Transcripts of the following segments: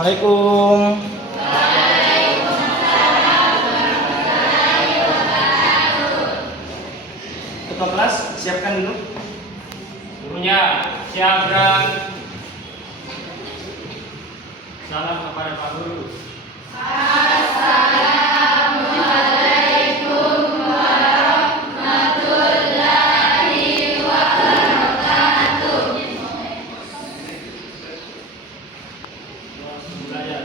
Assalamualaikum. Ketua kelas, siapkan dulu. Gurunya siap dan salam kepada Pak Guru. Belajar.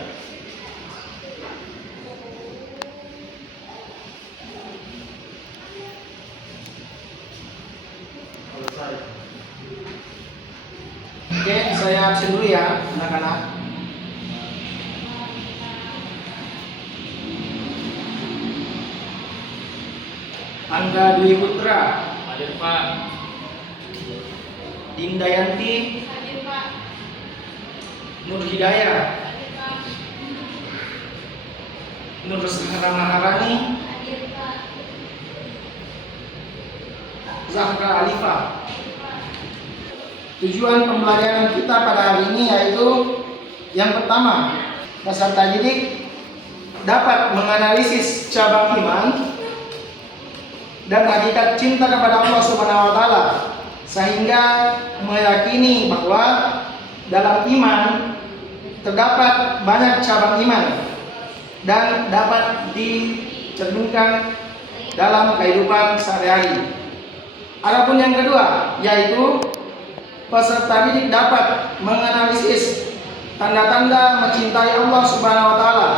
Selesai. Oke, saya absen dulu ya, anak-anak. Angga Dwi Putra, Hadir Pak. Dindayanti, Nur Hidayah, Nur Sahara Maharani, Zahra Alifah. Tujuan pembelajaran kita pada hari ini yaitu yang pertama, peserta didik dapat menganalisis cabang iman dan hakikat cinta kepada Allah Subhanahu wa taala sehingga meyakini bahwa dalam iman terdapat banyak cabang iman dan dapat dicerminkan dalam kehidupan sehari-hari. Adapun yang kedua yaitu peserta didik dapat menganalisis tanda-tanda mencintai Allah Subhanahu wa taala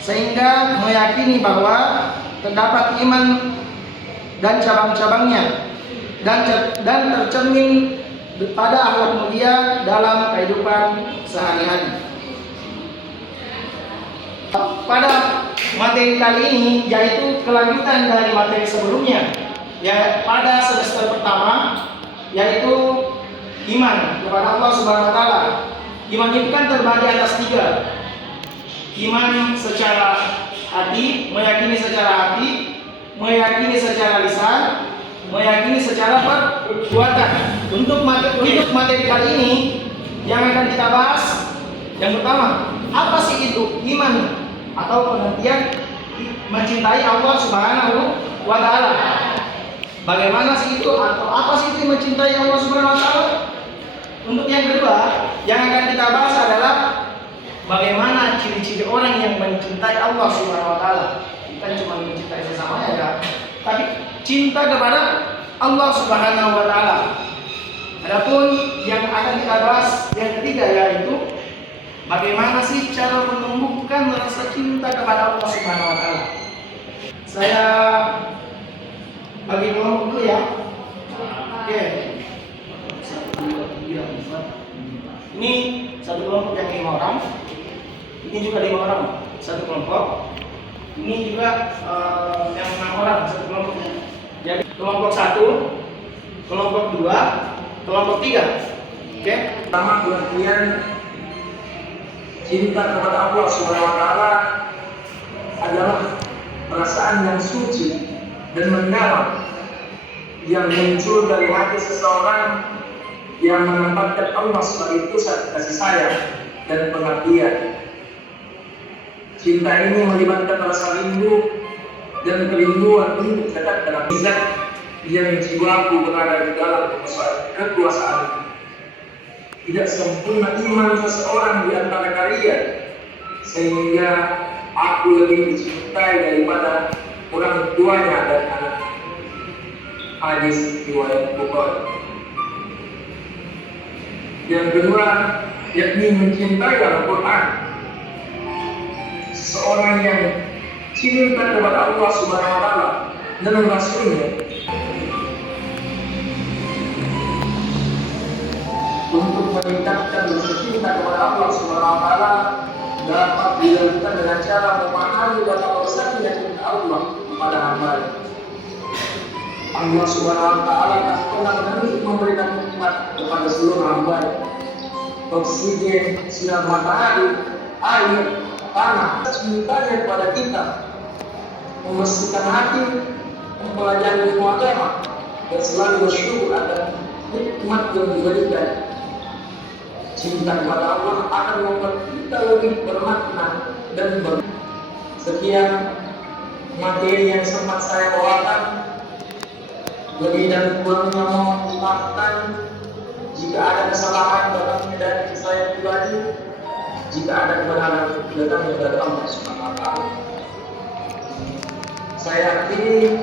sehingga meyakini bahwa terdapat iman dan cabang-cabangnya dan tercermin pada akhlak mulia dalam kehidupan sehari-hari. Pada materi kali ini yaitu kelanjutan dari materi sebelumnya ya, pada semester pertama yaitu iman kepada Allah Subhanahu wa taala. Iman itu kan terbagi atas 3. Iman secara hati, meyakini secara hati, meyakini secara lisan, meyakini secara perbuatan. Untuk materi kali ini yang akan kita bahas yang pertama, apa sih itu iman atau pengertian mencintai Allah Subhanahu wa taala? Bagaimana sih itu atau apa sih itu mencintai Allah Subhanahu wa taala? Untuk yang kedua, yang akan kita bahas adalah bagaimana ciri-ciri orang yang mencintai Allah Subhanahu wa taala. Bukan cuma mencintai sesamanya ya, tapi cinta kepada Allah Subhanahu wa taala. Adapun yang akan kita bahas yang ketiga yaitu bagaimana sih cara menumbuhkan rasa cinta kepada Allah Subhanahu wa taala. Saya bagi kelompok dulu ya. Oke. 1, 2, 3, 4. Ini satu kelompok yang 5 orang. Ini juga 5 orang satu kelompok. Ini juga yang 6 orang satu kelompoknya. Jadi kelompok 1, kelompok 2, kelompok 3. Oke. Pertama, pengertian cinta kepada Allah Subhanahu wa taala adalah perasaan yang suci dan mendalam yang muncul dari hati seseorang yang menempatkan Allah sebagai pusat kasih sayang dan pengabdian. Cinta ini melibatkan rasa rindu dan kerinduan untuk dekat dalam zat yang jiwaku berada di dalam kekuasaan. Tidak sempurna iman seseorang di antara kalian sehingga aku lebih dicintai daripada orang tuanya dan anak. Hadis riwayat Bukhari. Yang kedua, yakni mencintai Al-Quran. Seorang yang cinta kepada Allah Subhanahu wa taala dan Rasulnya untuk meningkatkan rasa cinta kepada Allah Subhanahu wa taala dapat dilakukan dengan cara memahami betapa besarnya cinta Allah kepada hamba-Nya. Allah Subhanahu wa taala tak pernah berhenti memberikan nikmat kepada seluruh hamba-Nya. Oksigen, sinar matahari, air, tanah, cintanya kepada kita, membersihkan hati, mempelajari ilmu agama, dan selalu bersyukur atas nikmat yang diberikan. cinta kepada Allah akan membuat kita lebih bermakna dan sekian materi yang sempat saya bawakan. Lebih dan kurangnya mohon dimaafkan. Jika ada kesalahan datangnya dari saya pribadi, jika ada kebenaran datangnya dari Allah Subhanahu wa Ta'ala. Saya akhiri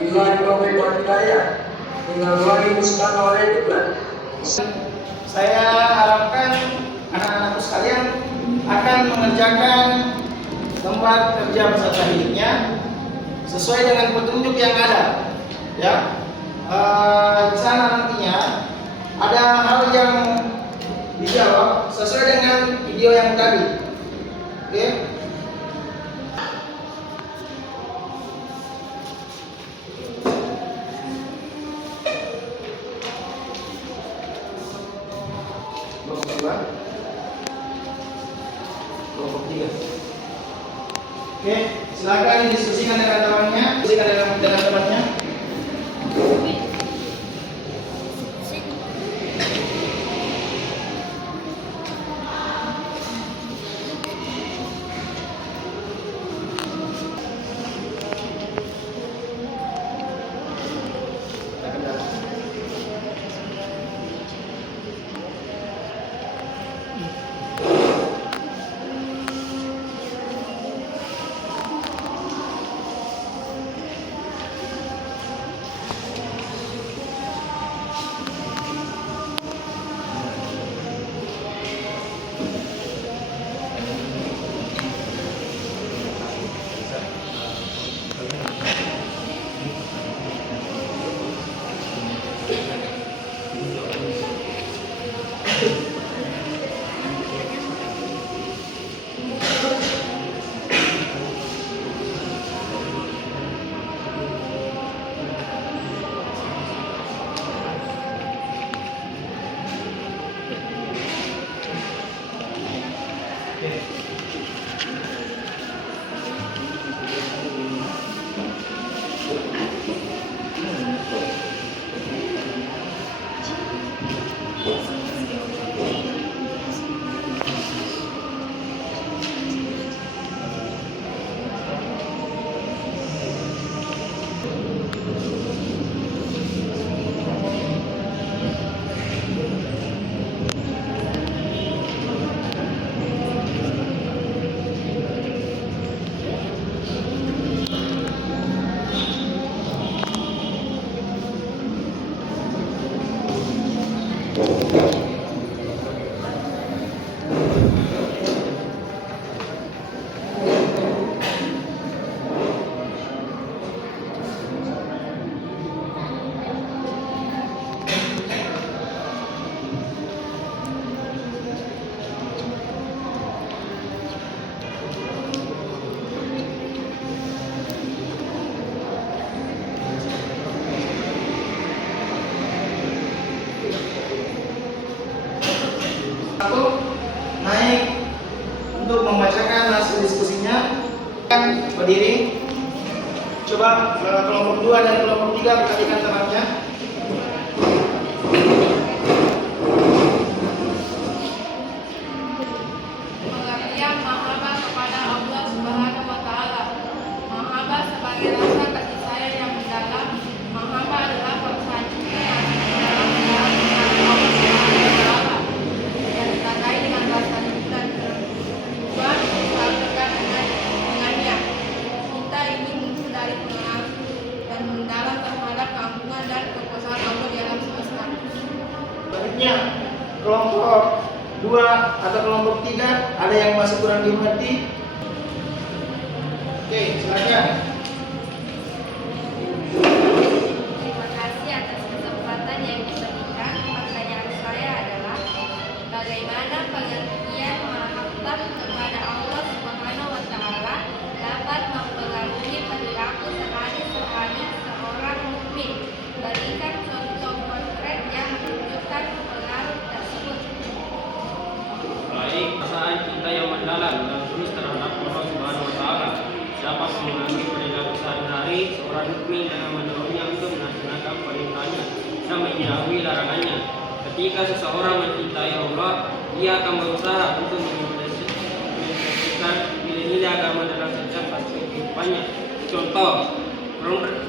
billahi taufiq wal hidayah. Innallahi musta'an. Saya harapkan anak-anakku sekalian akan mengerjakan tempat kerja peserta didiknya sesuai dengan petunjuk yang ada. Ya, di sana nantinya ada hal yang dijawab sesuai dengan video yang tadi. Oke? Kelompok 2, kelompok 3. Oke, silakan didiskusikan dengan temannya, diskusikan dengan temannya. Naik untuk membacakan hasil diskusinya. Berdiri. Coba kelompok 2 dan kelompok 3 perhatikan temannya. Pengertian mahabbah kepada Allah Subhanahu wa Ta'ala. Mahabbah sebagai rasa kasih sayang yang mendalam. Mahabbah adalah perasaan cinta yang mendalam kepada Allah Subhanahu wa Ta'ala dan ditandai dengan rasa rindu dan kerinduan selalu dekat dengannya. Cinta ini muncul dari pengenalan dan mendalam terhadap keagungan dan kekuasaan Allah di alam semesta. Selanjutnya kelompok 2 atau kelompok 3 ada yang masih kurang dimengerti. Oke, silakan. Terima kasih atas kesempatan yang diberikan. Pertanyaan saya adalah bagaimana pengertian mahabbah kepada Allah Subhanahu wa Ta'ala dapat mempengaruhi perilaku sehari-hari seorang mukmin? Berikan contoh konkret yang menunjukkan pengaruh tersebut. Baik, perasaan cinta yang mendalam dan tulus terhadap Allah Subhanahu wa Ta'ala dapat mempengaruhi perilaku sehari-hari seorang mukmin dengan mendorongnya untuk melaksanakan perintahnya dan menjauhi larangannya. Ketika seseorang mencintai Allah, ia akan berusaha untuk mengimplementasikan nilai-nilai agama dalam setiap aspek kehidupannya. Contoh,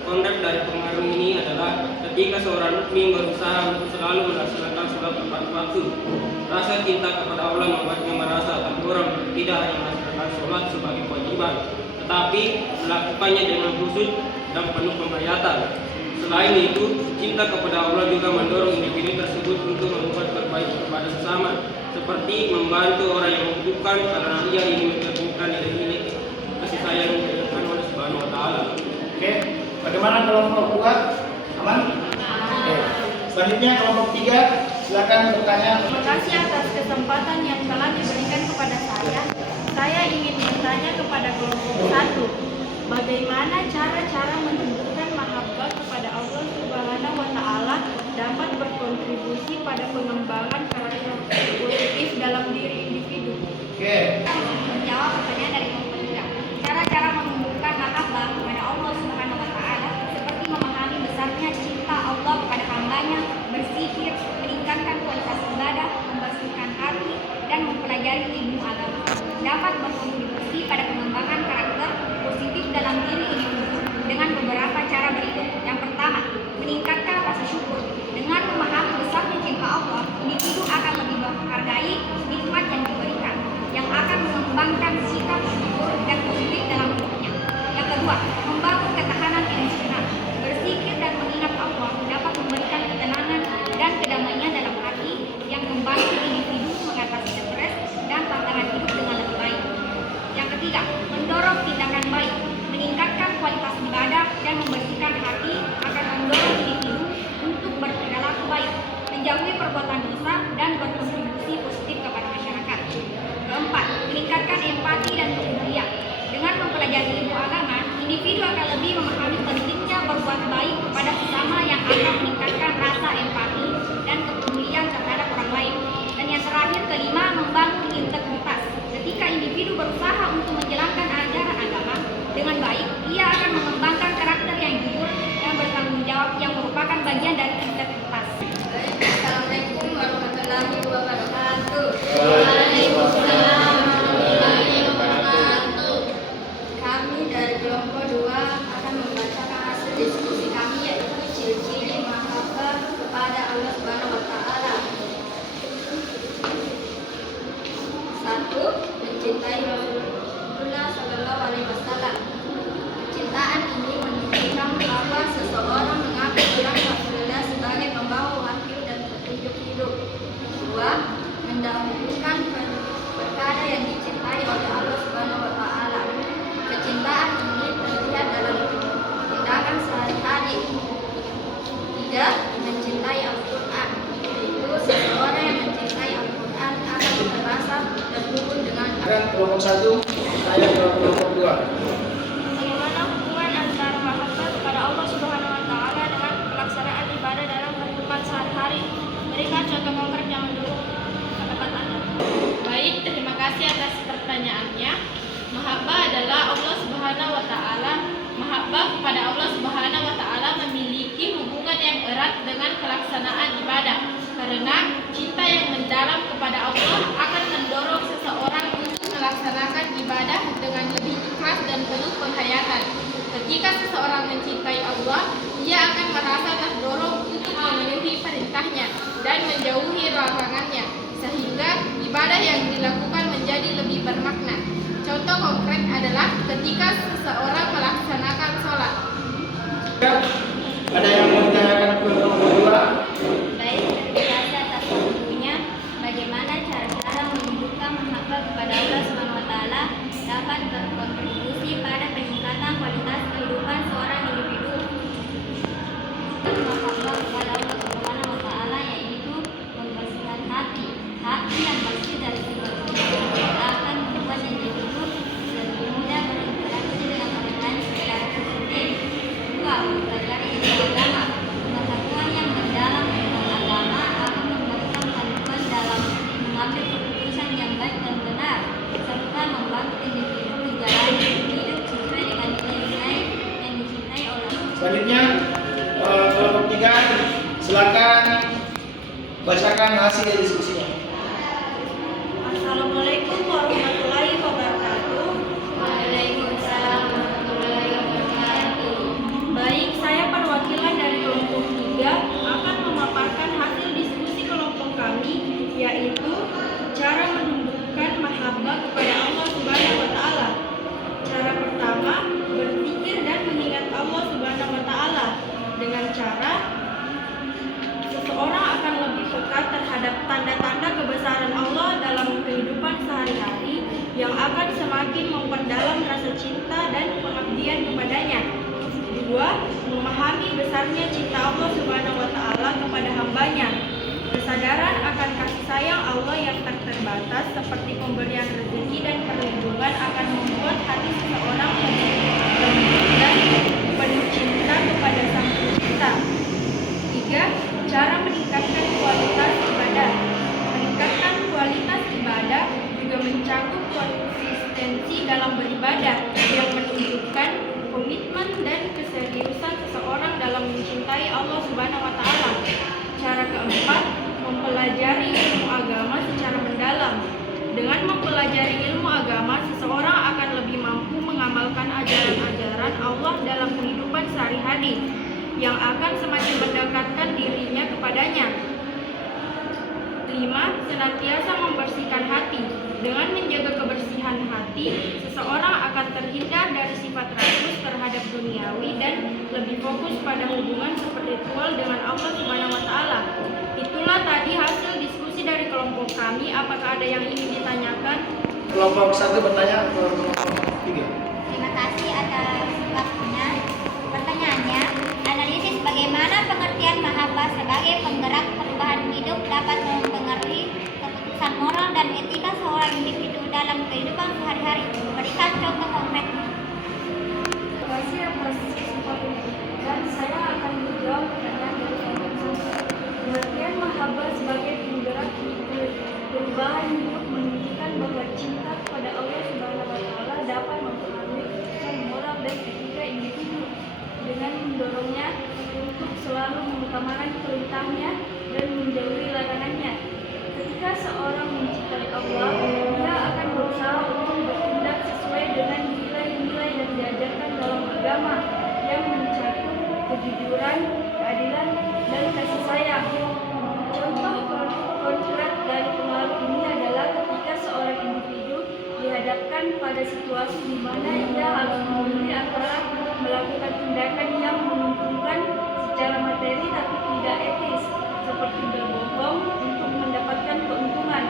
konsep dari pengaruh ini adalah ketika seorang mukmin berusaha untuk selalu melaksanakan sholat tepat waktu. Rasa cinta kepada Allah membuatnya merasa terdorong tidak hanya melaksanakan sholat sebagai kewajiban, tetapi melakukannya dengan khusyuk dan penuh penghayatan. Selain itu, cinta kepada Allah juga mendorong individu tersebut untuk membuat perbaikan kepada sesama, seperti membantu orang yang membutuhkan karena ia ingin menggabungkan nilai-nilai kasih sayang yang diajarkan oleh Subhanahu wa Ta'ala. Oke, bagaimana kelompok 2? Aman? Oke. Selanjutnya kelompok 3, silakan bertanya. Terima kasih atas kesempatan yang telah diberikan kepada saya. Saya ingin bertanya kepada kelompok 1. Bagaimana cara-cara menunjukkan mahabbah kepada Allah Subhanahu wa Ta'ala dapat berkontribusi pada pengembangan karakter positif dalam diri individu? Oke. Menjawab pertanyaan dari kelompok 3. Cara-cara menunjukkan mahabbah kepada Allah Subhanahu wa Ta'ala seperti memahami besarnya cinta Allah kepada hambanya, berzikir, meningkatkan kualitas ibadah, membersihkan hati, dan mempelajari ilmu agama dapat berkontribusi pada pengembangan karakter positif dalam diri individu dengan beberapa cara berikut. Yang pertama, meningkatkan rasa syukur. Dengan memahami besarnya cinta Allah, individu akan lebih menghargai nikmat yang diberikan, yang akan mengembangkan sikap syukur dan positif dalam hidupnya. Yang kedua, membangun ketahanan emosional. Berzikir dan mengingat Allah dapat memberikan ketenangan dan kedamaian dalam hati yang membantu individu mengatasi stres dan tantangan hidup dengan lebih baik. Yang ketiga, mendorong tindakan baik. Meningkatkan kualitas ibadah dan membersihkan hati akan mendorong individu untuk berperilaku baik, menjauhi perbuatan dosa, dan berkontribusi positif kepada masyarakat. Keempat, meningkatkan empati dan kepedulian. Dengan mempelajari ilmu agama, individu akan lebih memahami pentingnya berbuat baik kepada sesama yang akan meningkatkan rasa empati dan kepedulian terhadap orang lain. Dan yang terakhir, kelima, membangun integritas. Ketika individu berusaha untuk menjalankan ajaran agama dengan baik, ia akan mengembangkan karakter yang jujur dan bertanggung jawab yang merupakan bagian dari integritas. Assalamualaikum warahmatullahi wabarakatuh. Waalaikumsalam warahmatullahi wabarakatuh. Kami dari kelompok 2 akan membacakan hasil diskusi kami, yaitu ciri-ciri mahabbah kepada Allah Subhanahu wa Ta'ala. 1. Mencintai Rasulullah Sallallahu Alaihi Wasallam. Kecintaan ini menunjukkan bahwa seseorang mengaku gelar Rasulullah sebagai pembawa wahyu dan petunjuk hidup. 2. Mendahulukan perkara yang dicintai oleh Allah Subhanahu wa Ta'ala. Kecintaan ini terlihat dalam tindakan sehari-hari. 3. Mencintai Al-Quran, yaitu seseorang yang mencintai Al-Quran akan merasa terhubung dengan Kelompok 1, saya ke kelompok 2. Bagaimana hubungan antara mahabbah kepada Allah Subhanahu wa Ta'ala dengan pelaksanaan ibadah dalam kehidupan sehari-hari? Berikan contoh konkret yang mendukung pendapat Anda. Baik, terima kasih atas pertanyaannya. Mahabbah adalah Allah Subhanahu wa Ta'ala. Mahabbah kepada Allah Subhanahu wa Ta'ala memiliki hubungan yang erat dengan pelaksanaan ibadah, karena cinta yang mendalam kepada Allah akan mendorong seseorang untuk melaksanakan ibadah dengan lebih ikhlas dan penuh penghayatan. Ketika seseorang mencintai Allah, ia akan merasa terdorong untuk memenuhi perintahnya dan menjauhi larangannya, sehingga ibadah yang dilakukan menjadi lebih bermakna. Contoh konkret adalah ketika seseorang melaksanakan sholat. Ada yang mau ditanyakan ke kelompok 2? Baik, terima kasih atas waktunya. Bagaimana cara-cara menunjukkan mahabbah kepada Allah Subhanahu wa Ta'ala dapat berkontribusi pada peningkatan kualitas kehidupan seorang individu? Mahabbah kepada Allah Subhanahu wa Ta'ala yaitu membersihkan hati. Hati yang bersih dari kebersihan akan membuat individu lebih mudah berinteraksi dengan orang lain secara positif. 2. Mempelajari ilmu agama. Pengetahuan yang mendalam tentang agama akan memberikan bantuan dalam mengambil keputusan yang baik dan benar, serta membantu individu menjalani hidup sesuai dengan nilai-nilai yang dicintai oleh Allah. Selanjutnya kelompok 3, silakan bacakan hasil diskusinya. sehari-hari yang akan semakin memperdalam rasa cinta dan pengabdian kepadanya. Kedua, memahami besarnya cinta Allah Subhanahu wa Ta'ala kepada hambanya. Kesadaran akan kasih sayang Allah yang tak terbatas seperti pemberian rezeki dan perlindungan akan membuat hati seseorang lebih lembut dan penuh cinta kepada Sang Pencipta. Tiga, cara meningkatkan kualitas ibadah. Meningkatkan kualitas ibadah juga mencakup konsistensi dalam beribadah yang menunjukkan komitmen dan keseriusan seseorang dalam mencintai Allah Subhanahu wa Ta'ala. Cara keempat, mempelajari ilmu agama secara mendalam. Dengan mempelajari ilmu agama, seseorang akan lebih mampu mengamalkan ajaran-ajaran Allah dalam kehidupan sehari-hari yang akan semakin mendekatkan dirinya kepadanya. 5. Senantiasa membersihkan hati. Dengan menjaga kebersihan hati, seseorang akan terhindar dari sifat rakus terhadap duniawi dan lebih fokus pada hubungan spiritual dengan Allah Subhanahu wa Ta'ala. Itulah tadi hasil diskusi dari kelompok kami. Apakah ada yang ingin ditanyakan? Kelompok 1 bertanya ke kelompok 3. Terima kasih atas waktunya. Pertanyaannya, analisis bagaimana pengertian mahabbah sebagai penggerak perubahan hidup dapat mempengaruhi keputusan moral dan etika seorang individu dalam kehidupan sehari-hari. Berikan contoh konkret. Terima kasih atas kesempatan dan saya akan menjawab pertanyaan dari kelompok 1. Pengertian mahabbah sebagai penggerak perubahan hidup menunjukkan bahwa cinta kepada Allah Subhanahu wa Ta'ala dapat mempengaruhi keputusan moral dan etika individu dengan mendorongnya untuk selalu mengutamakan perintahnya dan menjauhi larangannya. Ketika seorang mencintai Allah, dia akan berusaha untuk bertindak sesuai dengan nilai-nilai yang diajarkan dalam agama yang mencakup kejujuran, keadilan, dan kasih sayang. Contoh konkret dari pengaruh ini adalah ketika seorang individu dihadapkan pada situasi di mana ia harus memilih antara melakukan tindakan yang menguntungkan secara materi tapi tidak etis, seperti berbohong untuk mendapatkan keuntungan,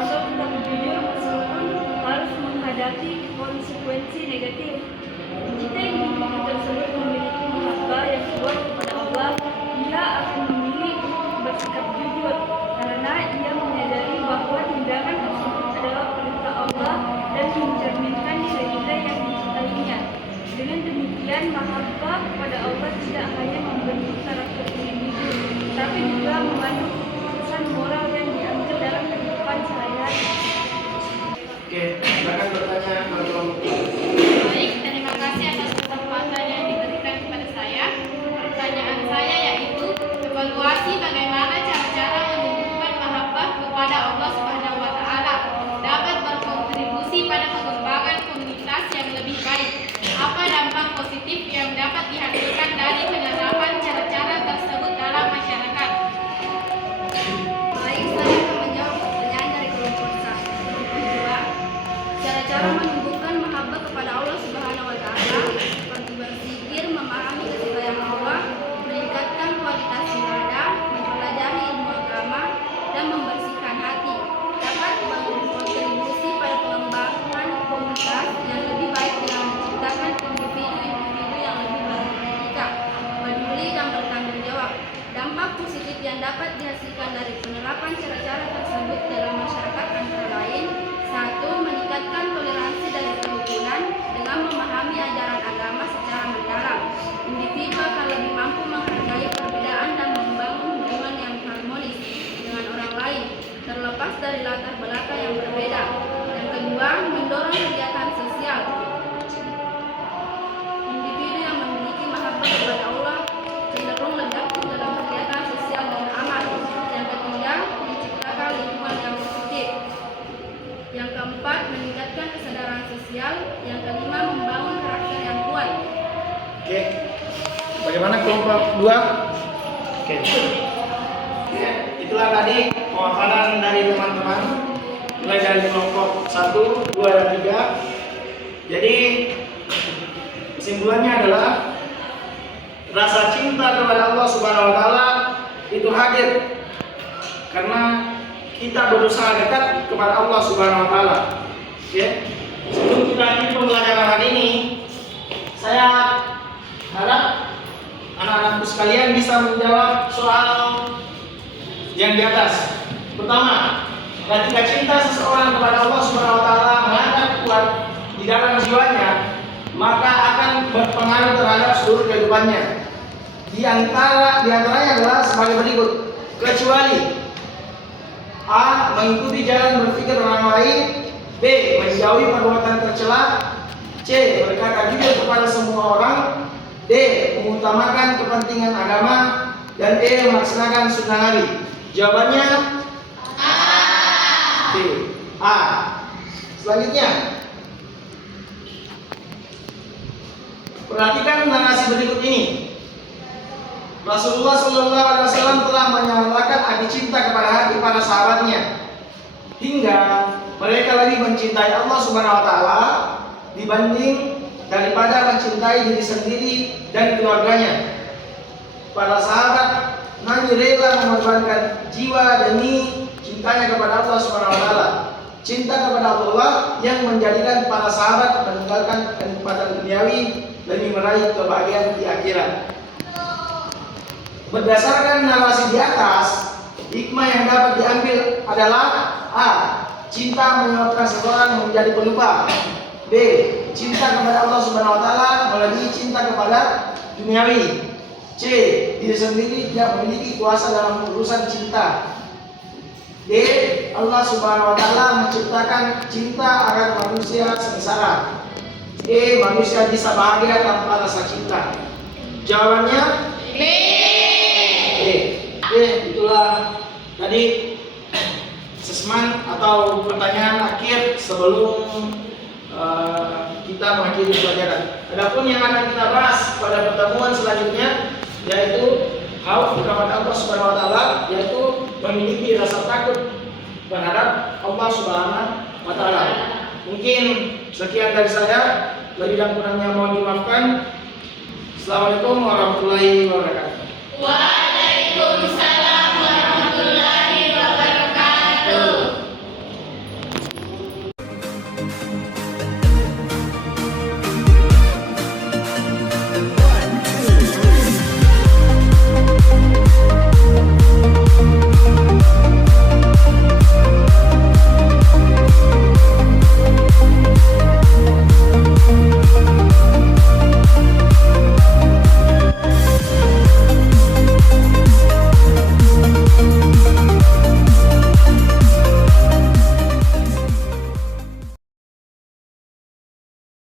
atau tetap jujur meskipun harus menghadapi konsekuensi negatif. Jika individu tersebut memiliki mahabbah yang kuat kepada Allah, ia akan memilih bersikap jujur karena ia menyadari bahwa tindakan tersebut adalah perintah Allah dan mencerminkan nilai-nilai yang dicintainya. Dengan demikian, mahabbah kepada Allah tidak hanya membentuk karakter individu, tapi juga mengandung keputusan moral yang diambil dalam kehidupan sehari-hari. Oke, silakan bertanya ke kelompok 3. Baik, terima kasih atas kesempatan yang diberikan kepada saya. Pertanyaan saya yaitu evaluasi bagaimana cara-cara menunjukkan mahabbah kepada Allah Subhanahu wa Ta'ala dapat berkontribusi pada pengembangan komunitas yang lebih baik. Apa dampak positif yang dapat dihasilkan dari penerapan cara-cara tersebut dalam masyarakat? Baik, saya akan menjawab pertanyaan dari kelompok 2. Cara-cara menumbuhkan mahabbah kepada Allah Subhanahu wa Ta'ala seperti berzikir, memahami kasih sayang Allah, meningkatkan kualitas ibadah, mempelajari ilmu agama, dan membersihkan hati dapat berkontribusi pada pengembangan komunitas yang lebih baik dengan menciptakan individu-individu yang lebih beretika, peduli, dan bertanggung jawab. Dampak positif yang dapat dihasilkan dari penerapan cara-cara tersebut dalam masyarakat antara lain: 1. Meningkatkan toleransi dan kerukunan dengan memahami ajaran agama secara mendalam. Individu akan lebih mampu menghargai perbedaan dan membangun hubungan yang harmonis dengan orang lain, terlepas dari latar belakang yang berbeda. Yang kedua, mendorong kegiatan sosial. Individu yang memiliki mahabbah kepada Allah cenderung lebih aktif dalam kegiatan sosial dan amal. Yang ketiga, menciptakan lingkungan yang positif. Yang keempat, meningkatkan kesadaran sosial. Yang kelima, membangun karakter yang kuat. Oke. Bagaimana kelompok 2? Oke. Ya, itulah tadi pemaparan dari teman-teman mulai dari kelompok 1, 2, dan 3. Jadi kesimpulannya adalah rasa cinta kepada Allah Subhanahu wa Ta'ala itu hadir karena kita berusaha dekat kepada Allah Subhanahu wa taala. Oke. Sebelum kita akhiri pembelajaran hari ini, saya harap anak-anakku sekalian bisa menjawab soal yang di atas. Pertama, ketika cinta seseorang kepada Allah Subhanahu wa taala mengangkat kuat di dalam jiwanya, maka akan berpengaruh terhadap seluruh kehidupannya. Di antaranya adalah sebagai berikut. Kecuali A. Mengikuti jalan berpikir orang lain, B. Menjauhi perbuatan tercela, C. Berkata jujur kepada semua orang, D. Mengutamakan kepentingan agama, dan E. Melaksanakan sunnah Nabi. Jawabannya A. C. A. Selanjutnya, perhatikan narasi berikut ini. Rasulullah SAW telah menyatakan arti cinta kepada hati para sahabatnya, hingga mereka lebih mencintai Allah Subhanahu wa taala dibanding daripada mencintai diri sendiri dan keluarganya. Para sahabat Nabi rela mengorbankan jiwa demi cintanya kepada Allah Subhanahu wa taala. Cinta kepada Allah yang menjadikan para sahabat meninggalkan kenikmatan duniawi demi meraih kebahagiaan di akhirat. Berdasarkan narasi di atas, hikmah yang dapat diambil adalah A. Cinta menyebabkan seseorang menjadi pelupa. B. Cinta kepada Allah Subhanahu wa taala melebihi cinta kepada duniawi. C. Diri sendiri tidak memiliki kuasa dalam urusan cinta. D. Allah Subhanahu wa taala menciptakan cinta agar manusia sengsara. E. Manusia bisa bahagia tanpa rasa cinta. Jawabannya B. Oke, itulah tadi sesman atau pertanyaan akhir sebelum kita mengakhiri pelajaran. Adapun yang akan kita bahas pada pertemuan selanjutnya yaitu khauf kepada Allah Subhanahu wa taala, yaitu memiliki rasa takut terhadap Allah Subhanahu wa taala. Mungkin sekian dari saya, lebih dan kurangnya mohon dimaafkan. Assalamualaikum warahmatullahi wabarakatuh.